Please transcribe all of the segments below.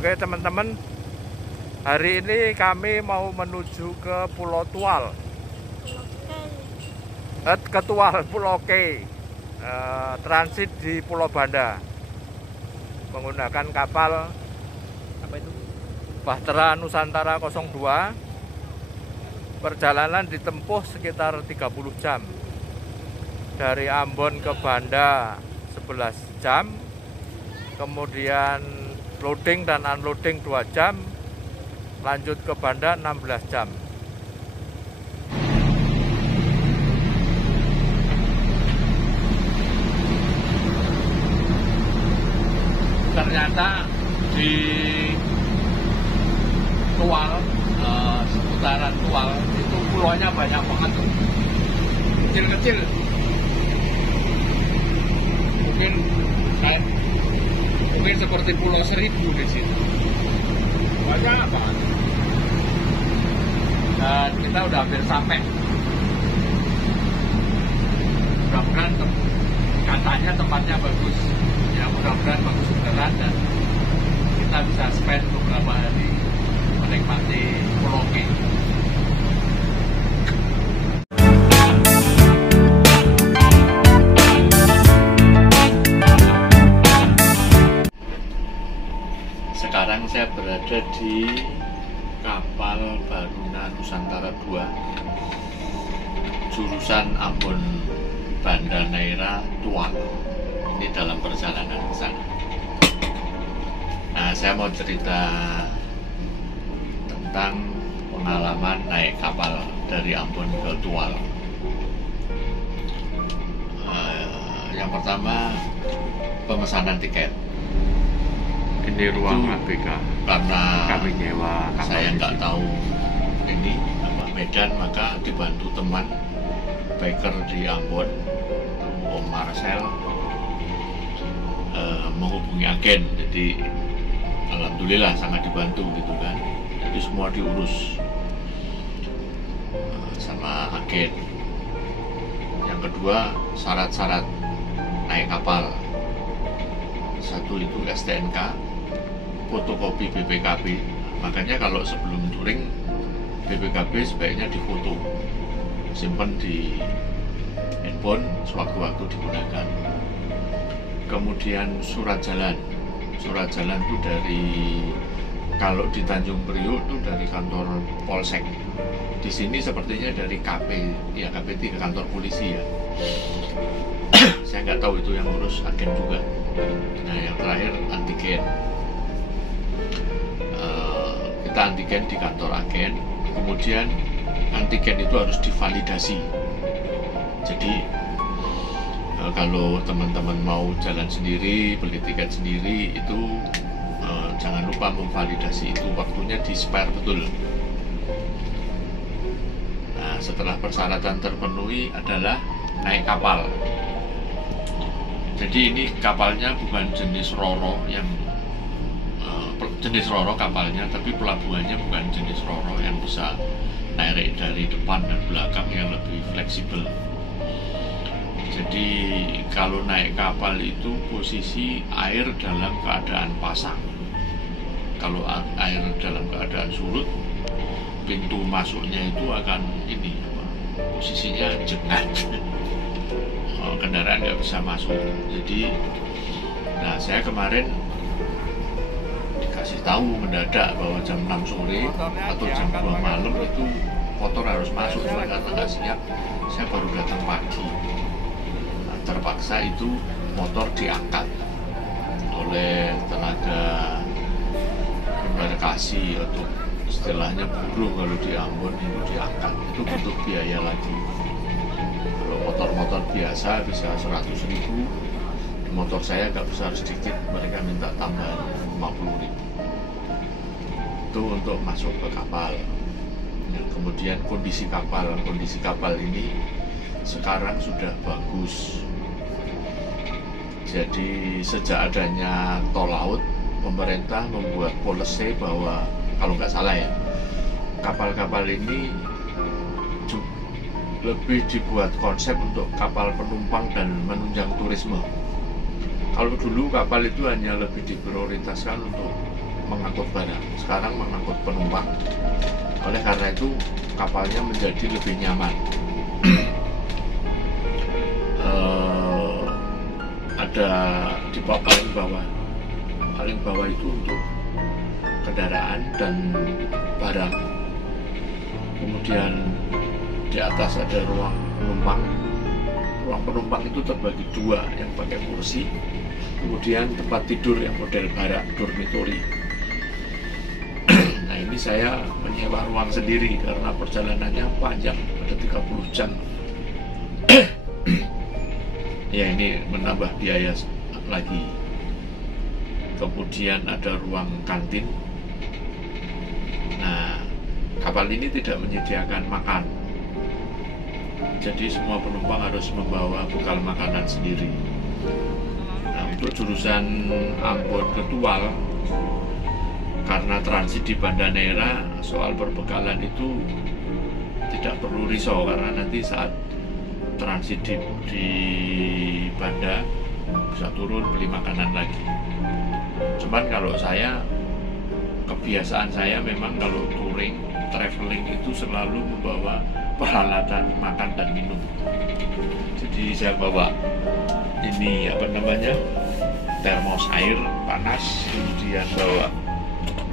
Oke teman-teman, hari ini kami mau menuju ke Pulau Tual. Ke Tual, Pulau K. Transit di Pulau Banda menggunakan kapal apa itu? Bahtera Nusantara 02. Perjalanan ditempuh sekitar 30 jam. Dari Ambon ke Banda 11 jam. Kemudian loading dan unloading 2 jam, lanjut ke Banda 16 jam. Ternyata di Tual, seputaran Tual itu pulaunya banyak banget, kecil-kecil. Mungkin seperti Pulau Seribu di sini. Banyak banget. Dan kita udah hampir sampai. Mudah-mudahan katanya tempatnya bagus. Ya mudah-mudahan bagus beneran dan kita bisa spend beberapa hari menikmati Pulau K. Sekarang saya berada di kapal Baruna Nusantara 2 jurusan Ambon Banda Neira Tual. Ini dalam perjalanan ke sana. Nah, saya mau cerita tentang pengalaman naik kapal dari Ambon ke Tual. Yang pertama, pemesanan tiket. Ini ruang ABK. Karena kami nyewa saya nggak tahu ini Medan, maka dibantu teman biker di Ambon, Om Marcel, menghubungi agen. Jadi alhamdulillah sangat dibantu gitu kan. Jadi semua diurus sama agen. Yang kedua, syarat-syarat naik kapal. Satu itu STNK, fotokopi BPKB. Makanya kalau sebelum touring BPKB sebaiknya difoto, simpan di handphone sewaktu-waktu digunakan. Kemudian surat jalan. Surat jalan itu dari, kalau di Tanjung Priok itu dari kantor Polsek. Di sini sepertinya dari KP3 ke kantor polisi ya. Saya nggak tahu itu yang ngurus agen juga. Nah, yang terakhir antigen. Kita antigen di kantor agen. Kemudian antigen itu harus divalidasi. Jadi kalau teman-teman mau jalan sendiri, beli tiket sendiri, itu jangan lupa memvalidasi itu, waktunya di spare betul. Nah, setelah persyaratan terpenuhi adalah naik kapal. Jadi ini kapalnya bukan jenis Roro yang jenis Roro kapalnya, tapi pelabuhannya bukan jenis Roro yang bisa naik dari depan dan belakang, yang lebih fleksibel. Jadi kalau naik kapal itu posisi air dalam keadaan pasang. Kalau air dalam keadaan surut, pintu masuknya itu akan posisinya jengat. Kendaraan nggak bisa masuk. Jadi, nah saya kemarin dikasih tahu mendadak bahwa jam 6 sore atau jam 2 malam itu motor harus masuk. Karena nggak siap, saya baru datang pagi. Terpaksa itu motor diangkat oleh tenaga embarkasi atau istilahnya buruh kalau di Ambon itu diangkat. Itu butuh biaya lagi. Kalau motor-motor biasa bisa 100.000, motor saya nggak besar sedikit, mereka minta tambahan 50.000. Itu untuk masuk ke kapal. Kemudian kondisi kapal ini sekarang sudah bagus. Jadi sejak adanya tol laut, pemerintah membuat policy bahwa, kalau nggak salah ya, kapal-kapal ini lebih dibuat konsep untuk kapal penumpang dan menunjang turisme. Kalau dulu kapal itu hanya lebih diprioritaskan untuk mengangkut barang, sekarang mengangkut penumpang. Oleh karena itu kapalnya menjadi lebih nyaman. Ada di paling bawah itu untuk kendaraan dan barang. Kemudian di atas ada ruang penumpang. Ruang penumpang itu terbagi dua, yang pakai kursi, kemudian tempat tidur yang model barak, dormitory. Nah, ini saya menyewa ruang sendiri karena perjalanannya panjang, ada 30 jam. Ya, ini menambah biaya lagi. Kemudian ada ruang kantin. Nah, kapal ini tidak menyediakan makan, jadi semua penumpang harus membawa bekal makanan sendiri. Nah, untuk jurusan Ambon ke Tual, karena transit di Banda Neira, soal perbekalan itu tidak perlu risau, karena nanti saat transit di Banda bisa turun beli makanan lagi. Cuman kalau saya, kebiasaan saya memang kalau touring, traveling itu selalu membawa peralatan makan dan minum. Jadi saya bawa ini termos air panas, kemudian bawa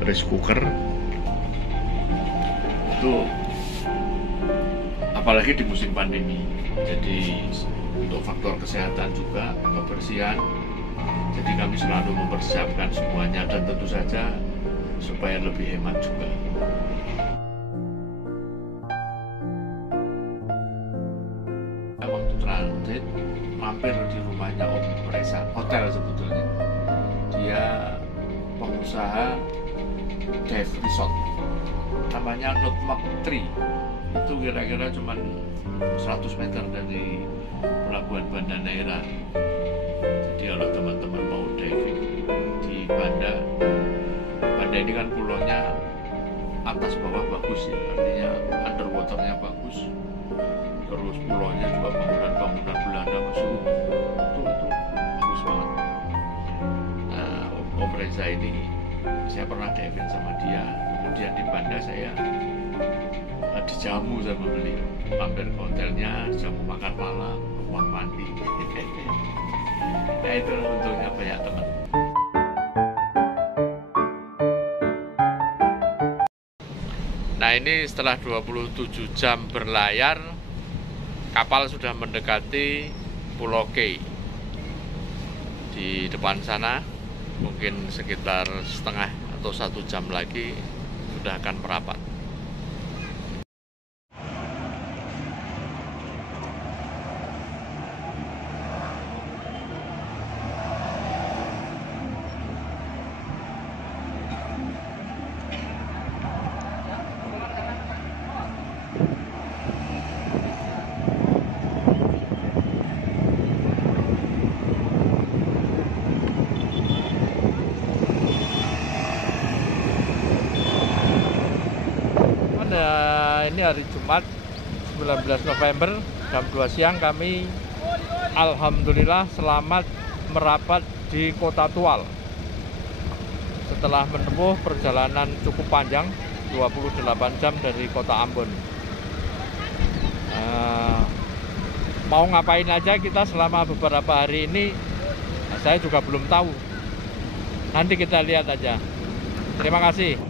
rice cooker. Itu apalagi di musim pandemi, jadi untuk faktor kesehatan juga, kebersihan, jadi kami selalu mempersiapkan semuanya, dan tentu saja supaya lebih hemat juga. Waktu transit mampir di rumahnya Om Reza, hotel sebetulnya. Dia pengusaha dive resort, namanya Nutmeg Tree. Itu kira-kira cuma 100 meter dari pelabuhan Banda Neira. Jadi kalau teman-teman mau diving di Banda ini kan pulaunya atas bawah bagus ya, artinya underwaternya bagus. Terus pulaunya juga bangunan-bangunan Belanda masuk, itu bagus banget. Nah, Om Reza ini saya pernah diving sama dia. Kemudian di Banda saya dijamu sama beliau, mampir ke hotelnya, dijamu makan malam, ruang mandi. Nah, itu untungnya banyak teman. Nah, ini setelah 27 jam berlayar, kapal sudah mendekati Pulau K. Di depan sana mungkin sekitar setengah atau 1 jam lagi sudah akan merapat. Ini hari Jumat 19 November jam 2 siang kami alhamdulillah selamat merapat di Kota Tual setelah menempuh perjalanan cukup panjang 28 jam dari Kota Ambon. Mau ngapain aja kita selama beberapa hari ini, saya juga belum tahu. Nanti kita lihat aja. Terima kasih.